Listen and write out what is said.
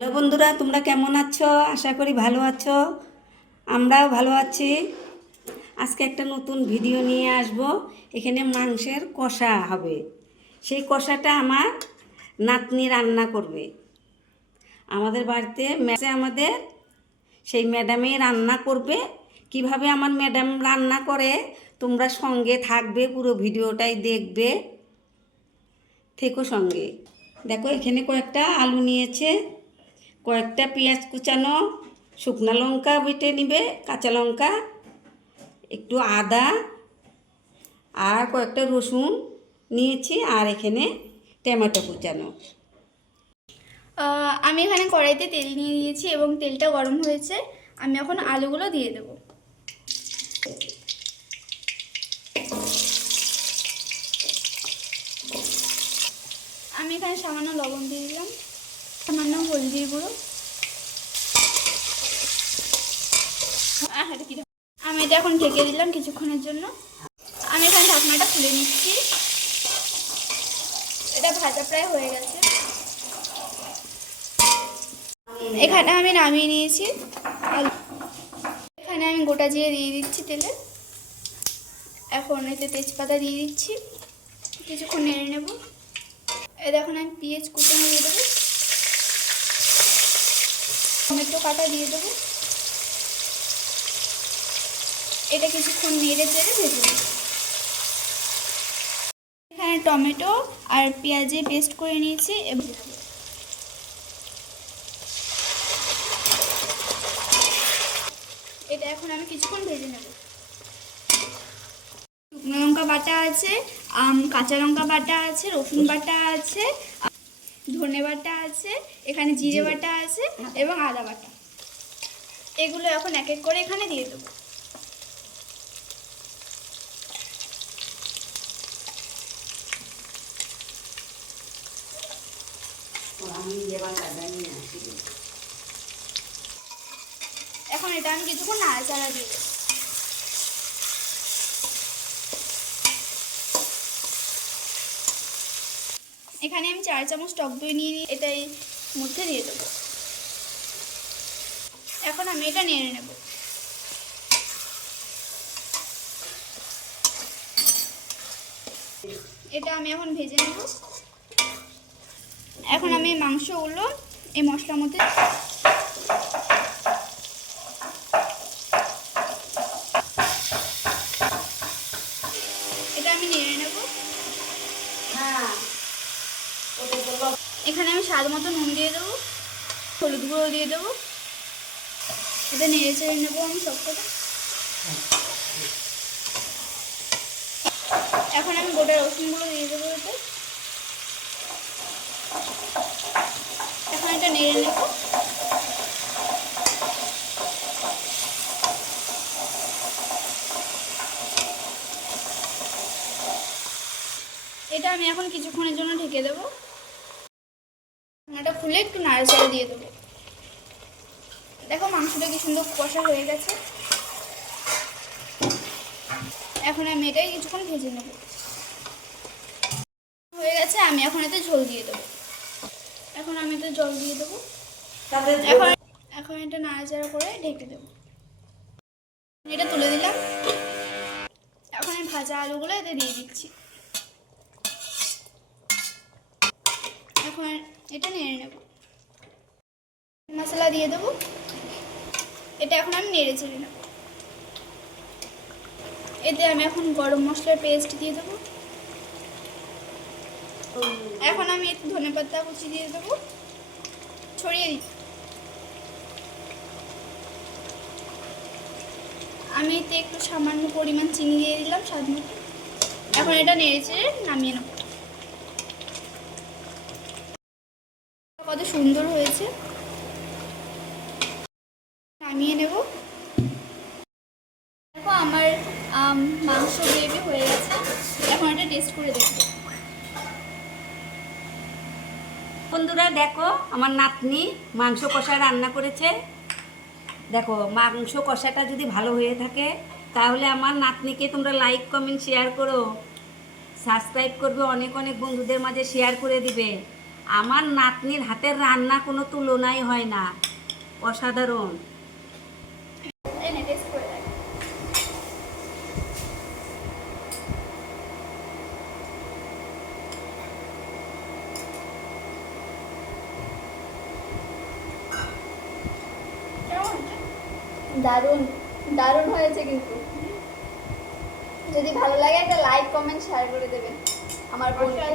Hello বন্ধুরা, তোমরা কেমন আছো? আশা করি ভালো আছো। আমরাও ভালো আছি। আজকে একটা নতুন ভিডিও নিয়ে আসব। এখানে মাংসের কষা হবে। সেই কষাটা আমার নাতনি রান্না করবে। আমাদের বাড়িতে আমাদের সেই ম্যাডামই রান্না করবে। কিভাবে আমার ম্যাডাম রান্না করে তোমরা সঙ্গে থাকবে, পুরো ভিডিওটাই দেখবে। থেকো সঙ্গে। দেখো, এখানে কয়েকটা আলু নিয়েছে, কয়েকটা পেঁয়াজ কুচানো, শুকনো লঙ্কা বেটে নিবে, কাঁচা লঙ্কা, একটু আদা আর কয়েকটা রসুন নিয়েছি, আর এখানে টমেটো কুচানো। আমি এখানে কড়াইতে তেল নিয়ে নিয়েছি এবং তেলটা গরম হয়েছে। আমি এখন আলুগুলো দিয়ে দেবো। আমি এখানে সামান্য লবণ দিয়ে দিলাম, সামান্য হলদির গুঁড়ো। আমি এটা এখন ঢেকে দিলাম কিছুক্ষণের জন্য। আমি এখানে ঢাকনাটা খুলে নিচ্ছি। এটা ভাজা প্রায় হয়ে গেছে। এখানে আমি নামিয়ে নিয়েছি আলু। এখানে আমি গোটা জিরে দিয়ে দিচ্ছি তেলে। এখন এতে তেজপাতা দিয়ে দিচ্ছি, কিছুক্ষণ নেড়ে নেব। এখন আমি পেঁয়াজ কুচানো দিয়ে দেবো, টমেটো কাটা দিয়ে দেবো। এটা কিছুক্ষণ নেড়ে চেড়ে ভেজে নেব। এখানে টমেটো আর পেঁয়াজে পেস্ট করে নিয়েছি এবং এটা এখন আমি কিছুক্ষণ ভেজে নেব। শুকনো লঙ্কা বাটা আছে, কাঁচা লঙ্কা বাটা আছে, রসুন বাটা আছে, ধনে বাটা আছে, এখানে জিরে বাটা আছে এবং আদা বাটা। এগুলো এখন এক এক করে এখানে দিয়ে দেবো। এখন এটা আমি কিছুক্ষণ নাড়াচাড়া দিয়ে দেবো। এখানে আমি 4 চামচ টক দই নিয়ে এটাই মধ্যে দিয়ে দেবো। এখন আমি এটা নেড়ে নেব। এটা আমি এখন ভেজে নেব। এখন আমি মাংসগুলো এই মশলার মধ্যে এটা আমি নেড়ে নেব। এখানে আমি স্বাদ মতো নুন দিয়ে দেবো, হলুদ গুঁড়ো দিয়ে দেবো। এটা নেড়ে চেড়ে নেবো আমি সবকটা। এখন আমি গোটা রসুনগুলো দিয়ে দেবো এতে। এখন এটা নেড়ে নেব। এটা আমি এখন কিছুক্ষণের জন্য ঢেকে দেবো। ঢাকনাটা খুলে একটু নাড়াচাড়া দিয়ে দেবো। দেখো মাংসটা কি সুন্দর কষা হয়ে গেছে। এখন আমি এটাই কিছুক্ষণ ভেজে নেব। হয়ে গেছে, আমি এখন এতে ঝোল দিয়ে দেবো। এখন আমি এতে জল দিয়ে দেবো। এখন এখন এটা নাড়াচাড়া করে ঢেকে দেবো। এটা তুলে দিলাম। এখন আমি ভাজা আলুগুলো এতে দিয়ে দিচ্ছি। এখন এটা নেড়ে নেব। মশলা দিয়ে দেবো। এটা এখন আমি নেড়ে চেড়ে নেব। এতে আমি এখন গরম মশলার পেস্ট দিয়ে দেবো। এখন আমি একটু ধনেপাতা কুচি দিয়ে দেবো, ছড়িয়ে দিই। আমি এতে একটু সামান্য পরিমাণ চিনি দিয়ে দিলাম স্বাদ মতো। এখন এটা নেড়ে চেড়ে নামিয়ে নেব। কত সুন্দর হয়েছে। নামিয়ে নেব। দেখো আমার মাংস গ্রেভি হয়ে গেছে। এখন এটা টেস্ট করে দেখবো। বন্ধুরা দেখো, আমার নাতনি মাংস কষা রান্না করেছে। দেখো, মাংস কষাটা যদি ভালো হয়ে থাকে তাহলে আমার নাতনিকে তোমরা লাইক কমেন্ট শেয়ার করো, সাবস্ক্রাইব করবে, অনেক অনেক বন্ধুদের মাঝে শেয়ার করে দিবে। আমার নাতনির হাতের রান্না কোনো তুলনাই হয় না, অসাধারণ। এনে টেস্ট করে দেখ। কেমন হয়েছে? দারুণ দারুণ হয়েছে। কিন্তু যদি ভালো লাগে একটা লাইক কমেন্ট শেয়ার করে দেবেন আমার বোনকে।